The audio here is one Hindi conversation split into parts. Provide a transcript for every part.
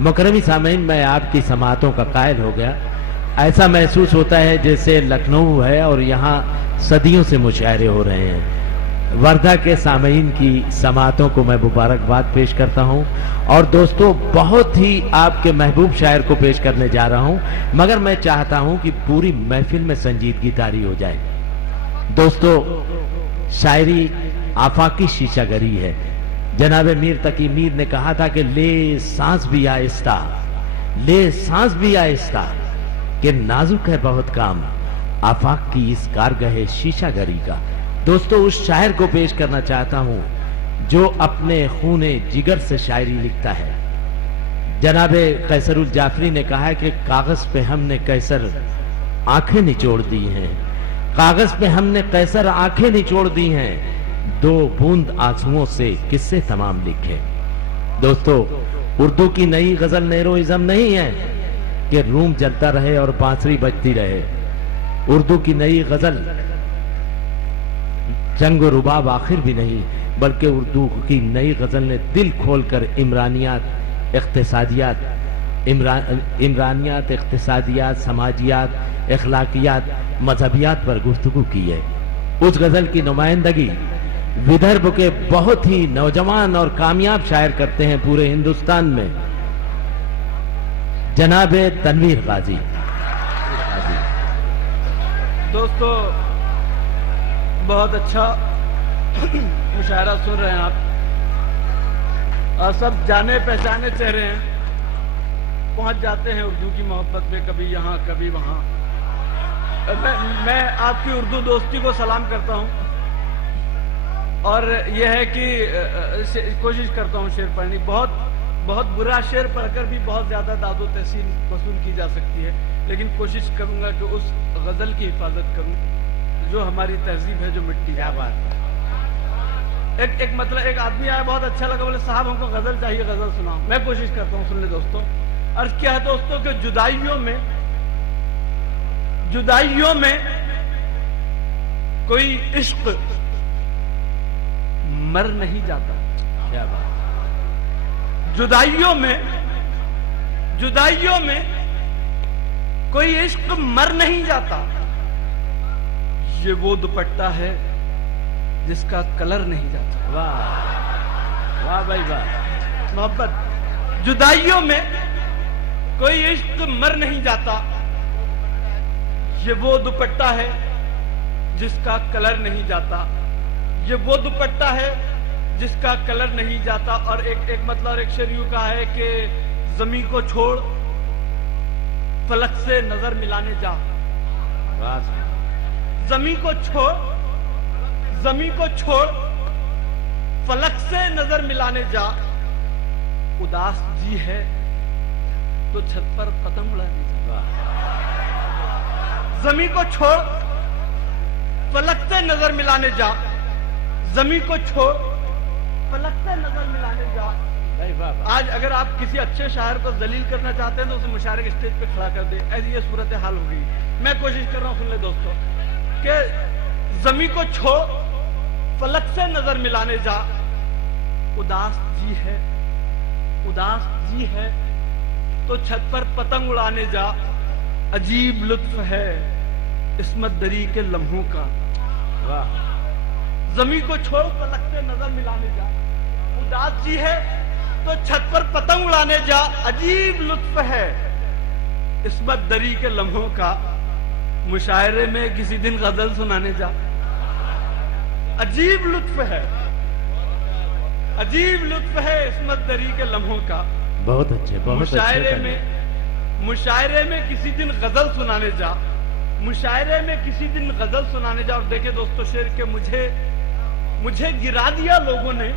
मुकर्रमी सामीन, मैं आपकी समातों का कायल हो गया। ऐसा महसूस होता है जैसे लखनऊ है और यहाँ सदियों से मुशायरे हो रहे हैं। वर्धा के सामीन की समातों को मैं मुबारकबाद पेश करता हूँ। और दोस्तों, बहुत ही आपके महबूब शायर को पेश करने जा रहा हूँ, मगर मैं चाहता हूँ कि पूरी महफिल में संजीदगी तारी हो जाए। दोस्तों, शायरी आफाकी शीशागरी है। जनाब मीर तकी मीर ने कहा था कि ले सांस भी आहिस्ता, ले सांस भी आहिस्ता, कि नाजुक है बहुत काम आफाक की इस कारगह शीशागरी का। दोस्तों, उस शायर को पेश करना चाहता हूं जो अपने खूने जिगर से शायरी लिखता है। जनाब कैसरुल जाफरी ने कहा है कि कागज पे हमने कैसर आंखें निचोड़ दी हैं, कागज पे हमने कैसर आंखें निचोड़ दी हैं, दो बूंद आंसुओं से किस्से तमाम लिखे। दोस्तों, उर्दू की नई गजल नेरोइज्म नहीं है कि रूम जलता रहे और बांसुरी बजती रहे। उर्दू की नई गजल जंग और रुबाब आखिर भी नहीं, बल्कि उर्दू की नई गजल ने दिल खोलकर इमरानियात, इख्तिसादियात, समाजियात, इखलाकियात, मजहबियात पर गुफ्तगू की है। उस गजल की नुमाइंदगी विदर्भ के बहुत ही नौजवान और कामयाब शायर करते हैं पूरे हिंदुस्तान में, जनाब तनवीर गाजी। दोस्तों, बहुत अच्छा मुशायरा सुन रहे हैं आप, और सब जाने पहचाने चेहरे हैं, पहुंच जाते हैं उर्दू की मोहब्बत में, कभी यहाँ कभी वहाँ। मैं आपकी उर्दू दोस्ती को सलाम करता हूँ, और यह है कि कोशिश करता हूँ शेर पढ़ने। बहुत बुरा शेर पढ़कर भी बहुत ज्यादा दादो तहसीन वसूल की जा सकती है, लेकिन कोशिश करूंगा कि उस गजल की हिफाजत करूं जो हमारी तहजीब है, जो मिट्टी। क्या बात है। एक मतलब एक आदमी आया, बहुत अच्छा लगा, बोले साहब हमको गजल चाहिए, गजल सुनाओ। मैं कोशिश करता हूँ, सुन ले दोस्तों। अर्ज क्या है दोस्तों कि जुदाइयों में कोई इश्क मर नहीं जाता। क्या बात। जुदाइयों में कोई इश्क मर नहीं जाता, ये वो दुपट्टा है जिसका कलर नहीं जाता। वाह वाह भाई वाह। मोहब्बत, जुदाइयों में कोई इश्क मर नहीं जाता, ये वो दुपट्टा है जिसका कलर नहीं जाता, ये वो दुपट्टा है जिसका कलर नहीं जाता। और एक मतलब एक शेर यूं का है कि जमीन को छोड़ फलक से नजर मिलाने जा, जमीन को छोड़ फलक से नजर मिलाने जा, उदास जी है तो छत पर पतंग उड़ाने जा। जमीन को छोड़ फलक से नजर मिलाने जा, जमीन को छोड़ फलक से नजर मिलाने जा। आज अगर आप किसी अच्छे शायर को जलील करना चाहते हैं तो उसे मुशायरे के स्टेज पे खड़ा कर दे, ऐसी ये सूरत हाल हो गई। मैं कोशिश कर रहा हूं, सुन ले दोस्तों, कि जमीन को छोड़ फलक से नजर मिलाने जा, उदास जी है तो छत पर पतंग उड़ाने जा, अजीब लुत्फ है इस्मत दरी के लम्हों का। वाह। जमीन को छोड़ फलक से नजर मिलाने जा, उदास जी है तो छत पर पतंग उड़ाने जा, अजीब लुत्फ है इस्मत दरी के लम्हों का, मुशायरे में किसी दिन गजल सुनाने जा। अजीब लुत्फ है इस्मत दरी के लम्हों का। बहुत अच्छे, बहुत मुशायरे में किसी दिन गजल सुनाने जा, मुशायरे में किसी दिन गजल सुनाने जा। और देखिए दोस्तों, शेर के मुझे गिरा दिया लोगों ने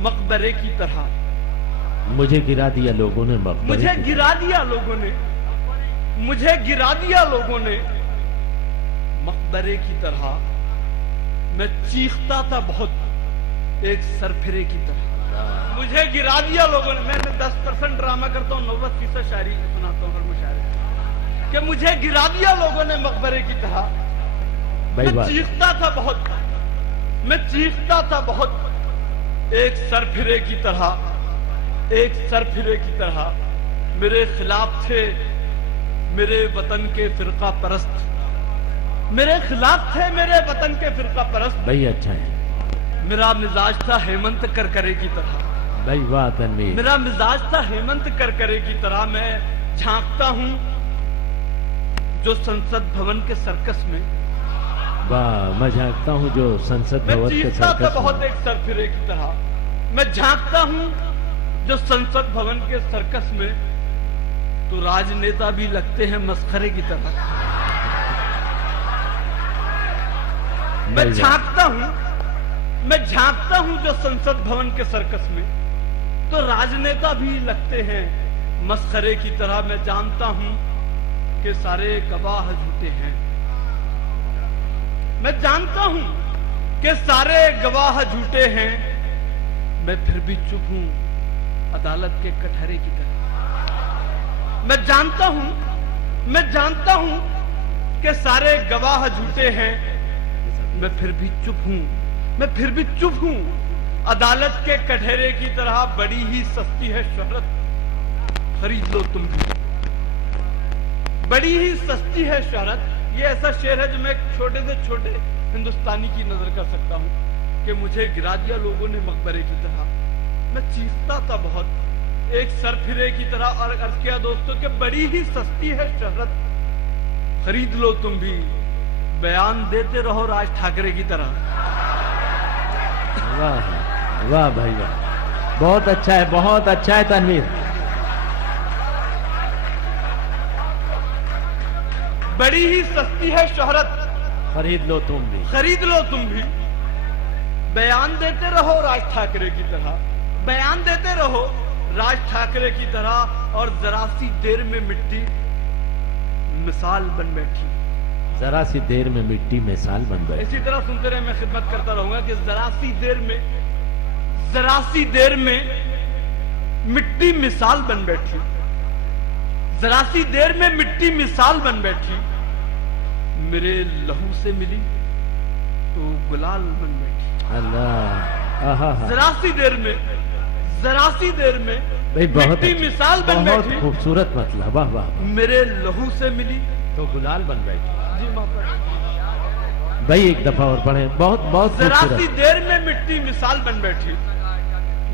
मकबरे की तरह, मुझे गिरा दिया लोगों ने मकबरे की तरह। मैं चीखता था बहुत एक सरफिरे की तरह, मुझे गिरा दिया लोगों ने। मैं 10% ड्रामा करता हूँ, 90% शायरी सुनाता हूँ हर मुशायरे, कि मुझे गिरा दिया लोगों ने मकबरे की तरह। मैं चीखता था बहुत एक सरफिरे की तरह, मेरे खिलाफ थे मेरे वतन के फिरका परस्त, मेरे खिलाफ थे मेरे वतन के फिरका परस्त। भाई अच्छा है। मेरा मिजाज था हेमंत करकरे की तरह, भाई वाह तनवीर। मेरा मिजाज था हेमंत करकरे की तरह। मैं झांकता हूं जो संसद भवन के सर्कस में, वाह मैं झांकता हूँ जो संसद मैं भवन के चीखता था सर्कस बहुत में। एक सरफिरे की तरह। मैं झांकता हूं जो संसद भवन के सर्कस में, तो राजनेता भी लगते हैं मस्खरे की तरह। मैं झांकता हूं जो संसद भवन के सर्कस में, तो राजनेता भी लगते हैं मस्खरे की तरह। मैं जानता हूं कि सारे गवाह झूठे हैं, मैं जानता हूं कि सारे गवाह झूठे हैं, मैं फिर भी चुप हूं अदालत के कटहरे की तरह। मैं जानता हूं कि सारे गवाह झूठे हैं, मैं फिर भी चुप हूं अदालत के कटहरे की तरह। बड़ी ही सस्ती है शोहरत, खरीद लो तुम भी, बड़ी ही सस्ती है शोहरत। ये ऐसा शेर है जो मैं छोटे से छोटे हिंदुस्तानी की नजर कर सकता हूं कि मुझे गिरा दिया लोगों ने मकबरे की तरह। मैं चीखता था बहुत एक सरफिरे की तरह और अर्ज किया दोस्तों कि बड़ी ही सस्ती है शोहरत, खरीद लो तुम भी, बयान देते रहो राज ठाकरे की तरह। वाह वाह भाई वाह, बहुत अच्छा है, बहुत अच्छा है तनवीर। बड़ी ही सस्ती है शोहरत, खरीद लो तुम भी, खरीद लो तुम भी, बयान देते रहो राज ठाकरे की तरह, बयान देते रहो राज ठाकरे की तरह। और जरा सी देर में मिट्टी मिसाल बन बैठी, जरा सी देर में मिट्टी मिसाल बन बैठी। इसी तरह सुनते रहे, मैं खिदमत करता रहूंगा कि जरा सी देर में मिट्टी मिसाल बन बैठी, जरा सी देर में मिट्टी मिसाल बन बैठी। मेरे लहू से मिली तो गुलाल बन बैठी। अल्लाह, जरा सी देर में भाई बहुत मिट्टी मिसाल बन बहुत बैठी। खूबसूरत मतलब, वाह वाह। मेरे लहू से मिली तो गुलाल बन बैठी। जी माफ, भाई एक दफा और पढ़े, बहुत बहुत जरा सी खूबसूरत। देर में मिट्टी मिसाल बन बैठी,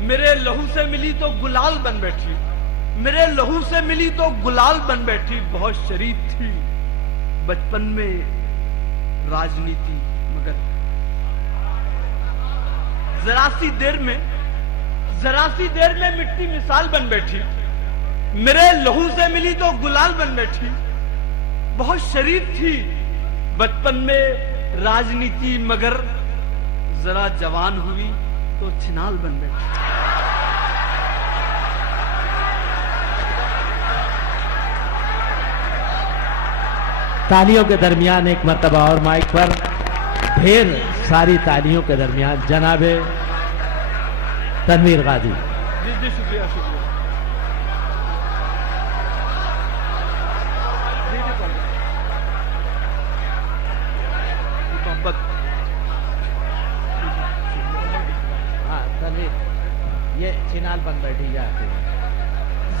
मेरे लहू से मिली तो गुलाल बन बैठी, मेरे लहू से मिली तो गुलाल बन बैठी। बहुत शरीफ थी बचपन में राजनीति, मगर जरा सी देर में मिट्टी मिसाल बन बैठी, मेरे लहू से मिली तो गुलाल बन बैठी। बहुत शरीफ थी बचपन में राजनीति, मगर जरा जवान हुई तो छिनाल बन बैठी। तालियों के दरमियान एक मर्तबा और माइक पर, ढेर सारी तालियों के दरमियान जनाबे तनवीर गाजी। जी जी शुक्रिया शुक्रिया। जी जी मोहब्बत। हाँ तनवीर, ये छिनाल बन बैठी जाती।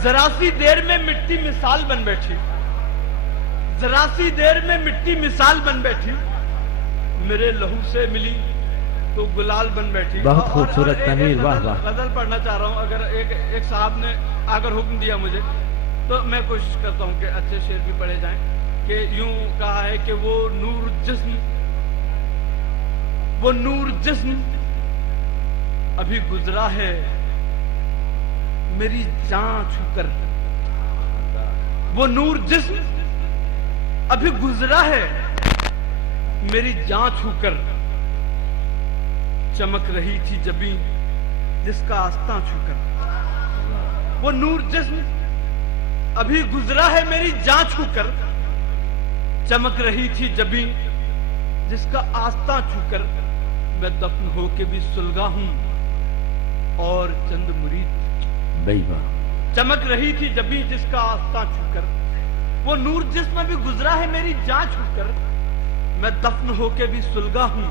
जरा सी देर में मिट्टी मिसाल बन बैठी, जरा सी देर में मिट्टी मिसाल बन बैठी, मेरे लहू से मिली तो गुलाल बन बैठी। बहुत खूबसूरत तनवीर, वाह वाह। गजल पढ़ना चाह रहा हूँ, अगर एक साहब ने अगर हुक्म दिया मुझे, तो मैं कोशिश करता हूँ कि अच्छे शेर भी पढ़े जाएं। कि यूं कहा है कि वो नूर जिस्म अभी गुजरा है मेरी जान छूकर, वो नूर जिस्म अभी गुजरा है मेरी जान छूकर, चमक रही थी जबी जिसका आस्था छूकर। वो नूर जिस्म अभी गुजरा है मेरी जान छूकर, चमक रही थी जबी जिसका आस्था छूकर। मैं दफन होके भी सुलगा हूं और चंद मुरीद बेईमा। चमक रही थी जबी जिसका आस्था छूकर, वो नूर जिस्म भी गुजरा है मेरी जान छूकर। मैं दफन होके भी सुलगा हूं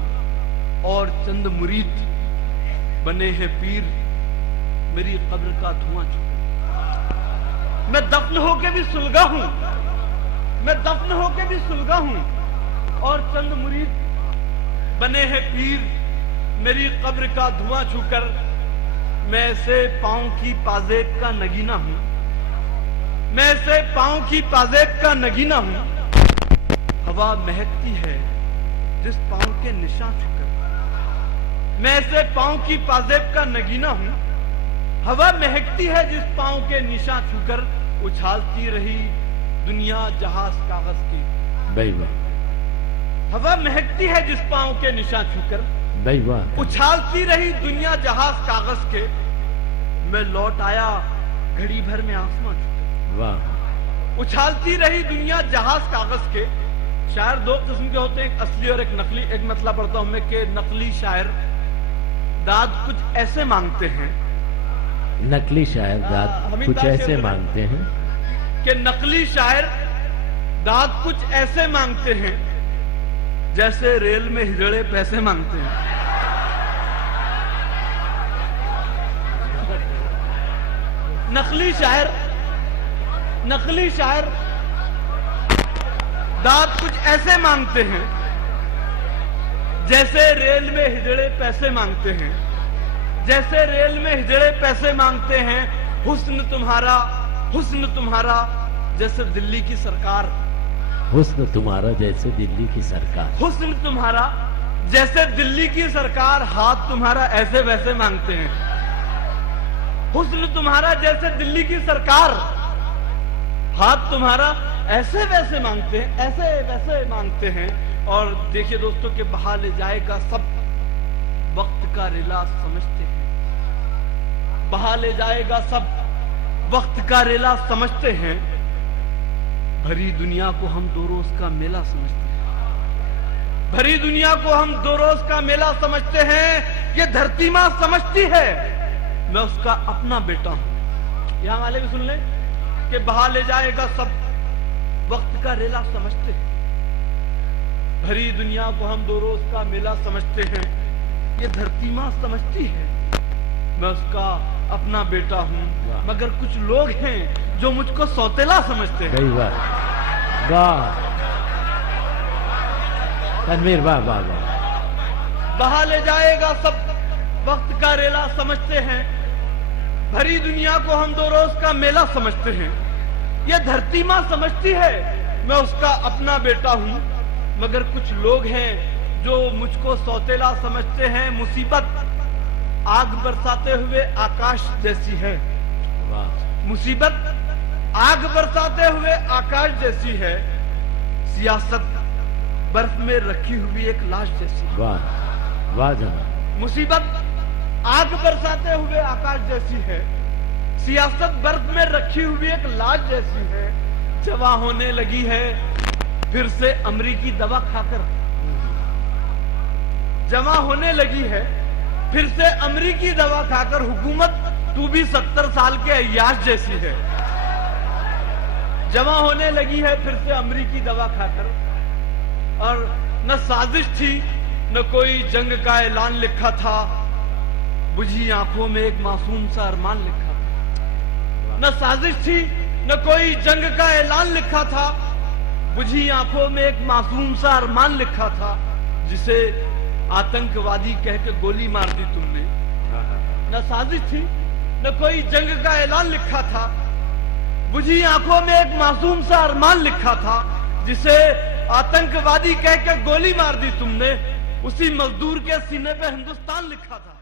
और चंद मुरीद बने हैं पीर मेरी कब्र का धुआं छूकर। मैं दफन होके भी सुलगा हूं, मैं दफन होके भी सुलगा हूं, और चंद मुरीद बने हैं पीर मेरी कब्र का धुआं छूकर। मैं ऐसे पांव की पाजेब का नगीना हूं, मैं ऐसे पांव की पाजेब का नगीना हूं। हवा महकती है जिस पांव के निशान छूकर। मैं ऐसे पांव की पाजेब का नगीना हूं। हवा महकती है जिस पांव के निशान छूकर। उछालती रही दुनिया जहाज कागज की। भाई वाह, हवा महकती है जिस पांव के निशान छूकर। भाई वाह, उछालती रही दुनिया जहाज कागज के। मैं लौट आया घड़ी भर में आसमां छूकर। वाह, उछालती रही दुनिया जहाज कागज के। शायर दो किस्म के होते हैं, एक असली और एक नकली। एक मतलब पढ़ता हूं मैं कि नकली शायर दाद कुछ ऐसे मांगते हैं, नकली शायर दाद कुछ ऐसे मांगते हैं कि नकली शायर दाद कुछ ऐसे मांगते हैं जैसे रेल में हिजड़े पैसे मांगते हैं। नकली शायर दाद कुछ ऐसे मांगते हैं जैसे रेल में हिजड़े पैसे मांगते हैं, जैसे रेल में हिजड़े पैसे मांगते हैं। हुस्न तुम्हारा जैसे दिल्ली की सरकार। हुस्न तुम्हारा जैसे दिल्ली की सरकार। हुस्न तुम्हारा जैसे दिल्ली की सरकार। हाथ तुम्हारा ऐसे वैसे मांगते हैं। हुस्न तुम्हारा जैसे दिल्ली की सरकार। हाथ तुम्हारा ऐसे वैसे मांगते हैं, ऐसे वैसे मांगते हैं। और देखिए दोस्तों कि बहा ले जाएगा सब वक्त का रिला समझते हैं। बहा ले जाएगा सब वक्त का रिला समझते हैं। भरी दुनिया को हम दो रोज का मेला समझते हैं। भरी दुनिया को हम दो रोज का मेला समझते हैं। ये धरती मां समझती है मैं उसका अपना बेटा हूं। यहां वाले भी सुन ले कि बहा ले जाएगा सब वक्त का रेला समझते हैं। भरी दुनिया को हम दो रोज का मेला समझते हैं। ये धरती मां समझती है मैं उसका अपना बेटा हूं। मगर कुछ लोग हैं जो मुझको सौतेला समझते हैं। वाह वाह, तनवीर वाह वाह वाह। बहा ले जाएगा सब वक्त का रेला समझते हैं। भरी दुनिया को हम दो रोज का मेला समझते हैं। यह धरती मां समझती है मैं उसका अपना बेटा हूं। मगर कुछ लोग हैं जो मुझको सौतेला समझते हैं। मुसीबत आग बरसाते हुए आकाश जैसी है। मुसीबत आग बरसाते हुए आकाश जैसी है। सियासत बर्फ में रखी हुई एक लाश जैसी है। वाह वाह जनाब। मुसीबत आग बरसाते हुए आकाश जैसी है। सियासत बर्फ में रखी हुई एक लाश जैसी है। जवा होने लगी है फिर से अमरीकी दवा खाकर। जमा होने लगी है फिर से अमरीकी दवा खाकर। हुकूमत तू भी 70 साल के अय्याश जैसी है। जमा होने लगी है फिर से अमरीकी दवा खाकर। और न साजिश थी न कोई जंग का ऐलान लिखा था। बुझी आंखों में एक मासूम सा अरमान लिखा था। न साजिश थी न कोई जंग का ऐलान लिखा था। बुझी आंखों में एक मासूम सा अरमान लिखा था जिसे आतंकवादी कह के गोली मार दी तुमने। न साजिश थी न कोई जंग का ऐलान लिखा था। बुझी आंखों में एक मासूम सा अरमान लिखा था जिसे आतंकवादी कह के गोली मार दी तुमने। उसी मजदूर के सीने पे हिंदुस्तान लिखा था।